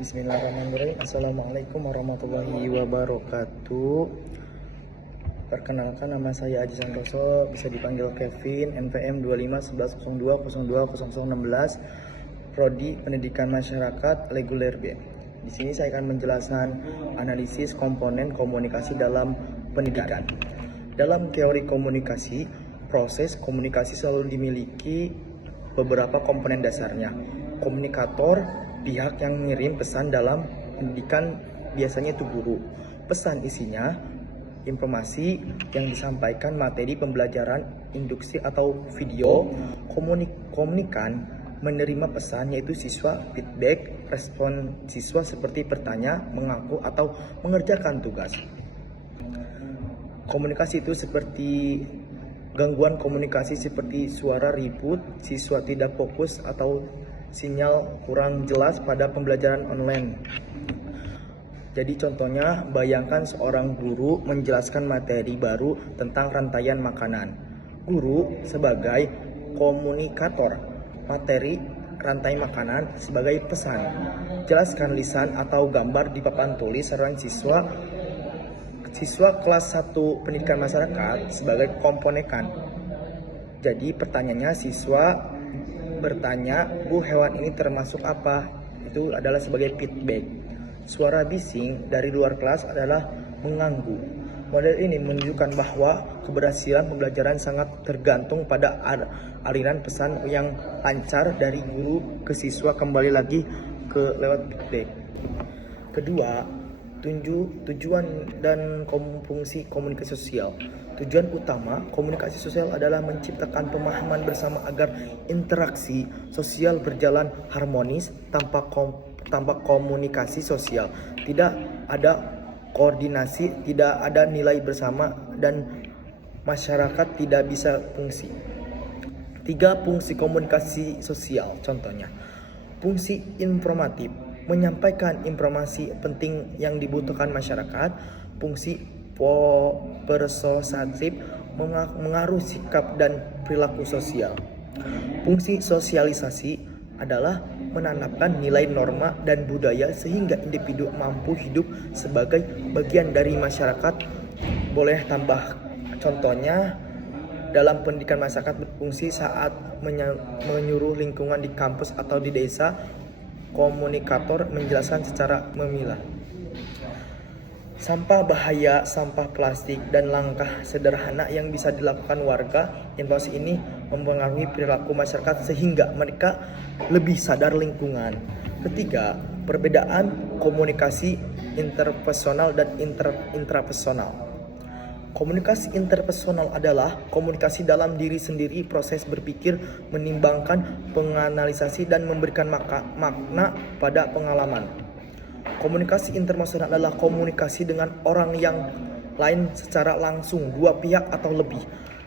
Bismillahirrahmanirrahim. Assalamualaikum warahmatullahi wabarakatuh. Perkenalkan, nama saya Aji Santoso, bisa dipanggil Kevin, NPM 251102020016, Prodi Pendidikan Masyarakat Reguler B. Di sini saya akan menjelaskan analisis komponen komunikasi dalam pendidikan. Dalam teori komunikasi, proses komunikasi selalu dimiliki beberapa komponen dasarnya. Komunikator, pihak yang mengirim pesan dalam pendidikan, biasanya itu guru. Pesan isinya informasi yang disampaikan, materi pembelajaran, induksi atau video. Komunikan menerima pesan, yaitu siswa. Feedback, respon siswa seperti bertanya, mengaku atau mengerjakan tugas. Komunikasi itu seperti gangguan komunikasi seperti suara ribut, siswa tidak fokus, atau sinyal kurang jelas pada pembelajaran online. Jadi contohnya, bayangkan seorang guru menjelaskan materi baru tentang rantaian makanan. Guru sebagai komunikator, materi rantai makanan sebagai pesan. Jelaskan lisan atau gambar di papan tulis saran siswa. Siswa kelas 1 pendidikan masyarakat sebagai komponekan. Jadi pertanyaannya, siswa bertanya, "Bu, hewan ini termasuk apa?" Itu adalah sebagai feedback. Suara bising dari luar kelas adalah mengganggu. Model ini menunjukkan bahwa keberhasilan pembelajaran sangat tergantung pada aliran pesan yang lancar dari guru ke siswa, kembali lagi ke lewat feedback. Kedua, tujuan dan fungsi komunikasi sosial. Tujuan utama komunikasi sosial adalah menciptakan pemahaman bersama agar interaksi sosial berjalan harmonis. Tanpa komunikasi sosial tidak ada koordinasi, tidak ada nilai bersama, dan masyarakat tidak bisa fungsi. 3. Fungsi komunikasi sosial. Contohnya, fungsi informatif, menyampaikan informasi penting yang dibutuhkan masyarakat. Fungsi persuasif, mengaruh sikap dan perilaku sosial. Fungsi sosialisasi adalah menanamkan nilai, norma, dan budaya sehingga individu mampu hidup sebagai bagian dari masyarakat. Boleh tambah contohnya, dalam pendidikan masyarakat berfungsi saat menyuruh lingkungan di kampus atau di desa. Komunikator menjelaskan secara memilah. Sampah bahaya, sampah plastik, dan langkah sederhana yang bisa dilakukan warga. Informasi ini mempengaruhi perilaku masyarakat sehingga mereka lebih sadar lingkungan. Ketiga, perbedaan komunikasi interpersonal dan intrapersonal. Komunikasi interpersonal adalah komunikasi dalam diri sendiri, proses berpikir, menimbangkan, penganalisasi, dan memberikan makna pada pengalaman. Komunikasi interpersonal adalah komunikasi dengan orang yang lain secara langsung, dua pihak atau lebih.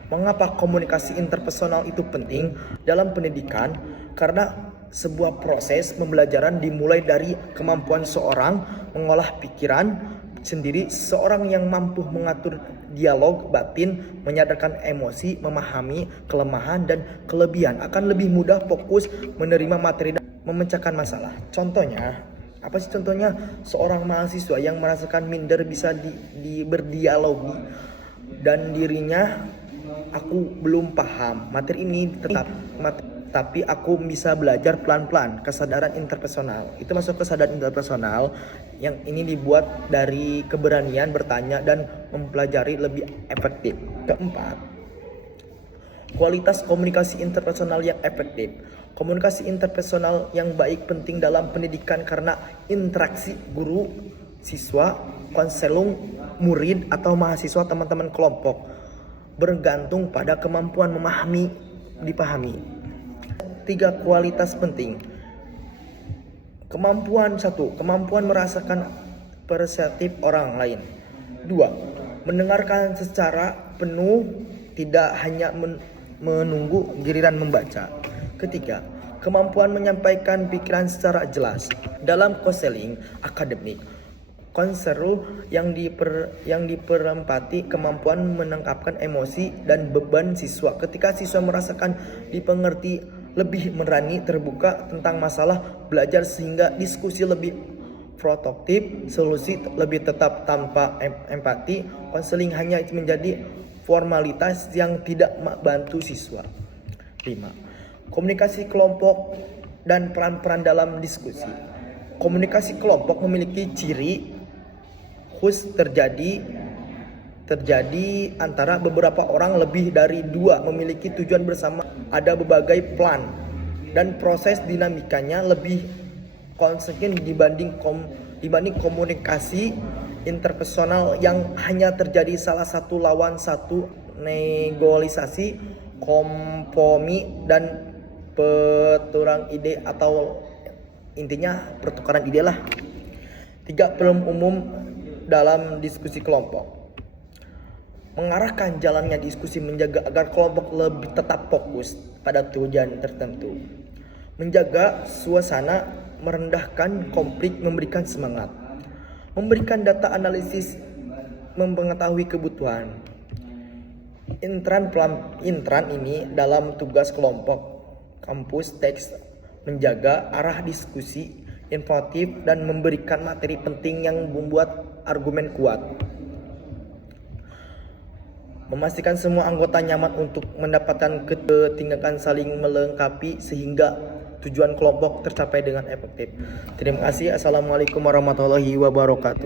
Mengapa komunikasi interpersonal itu penting dalam pendidikan? Karena sebuah proses pembelajaran dimulai dari kemampuan seorang mengolah pikiran sendiri. Seorang yang mampu mengatur dialog batin, menyadarkan emosi, memahami kelemahan dan kelebihan akan lebih mudah fokus menerima materi dan memecahkan masalah. Contohnya, apa sih contohnya? Seorang mahasiswa yang merasakan minder bisa berdialog dan dirinya, "Aku belum paham materi ini, tapi aku bisa belajar pelan-pelan." Kesadaran interpersonal. Itu masuk kesadaran interpersonal yang ini dibuat dari keberanian bertanya dan mempelajari lebih efektif. Keempat, kualitas komunikasi interpersonal yang efektif. Komunikasi interpersonal yang baik penting dalam pendidikan karena interaksi guru, siswa, konselung, murid, atau mahasiswa, teman-teman kelompok bergantung pada kemampuan memahami, dipahami. 3 kualitas penting. Kemampuan merasakan perspektif orang lain. 2. Mendengarkan secara penuh, tidak hanya menunggu giliran membaca. Ketiga, kemampuan menyampaikan pikiran secara jelas. Dalam konseling akademik, konselor yang diperempati kemampuan menangkapkan emosi dan beban siswa. Ketika siswa merasakan dipengerti, lebih berani terbuka tentang masalah belajar sehingga diskusi lebih produktif, solusi lebih tetap tanpa empati, konseling hanya menjadi formalitas yang tidak membantu siswa. 5. Komunikasi kelompok dan peran-peran dalam diskusi. Komunikasi kelompok memiliki ciri khas terjadi antara beberapa orang lebih dari dua memiliki tujuan bersama. Ada berbagai plan dan proses dinamikanya lebih konsisten dibanding komunikasi interpersonal yang hanya terjadi salah satu lawan satu, negosiasi, kompromi, dan pertukaran ide atau intinya pertukaran ide lah. 3. Problem umum dalam diskusi kelompok. Mengarahkan jalannya diskusi, menjaga agar kelompok lebih tetap fokus pada tujuan tertentu. Menjaga suasana, merendahkan konflik, memberikan semangat. Memberikan data analisis, mengetahui kebutuhan. Intran ini dalam tugas kelompok kampus teks menjaga arah diskusi informatif dan memberikan materi penting yang membuat argumen kuat. Memastikan semua anggota nyaman untuk mendapatkan ketinggalan saling melengkapi sehingga tujuan kelompok tercapai dengan efektif. Terima kasih. Assalamualaikum warahmatullahi wabarakatuh.